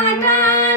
Bye, guys.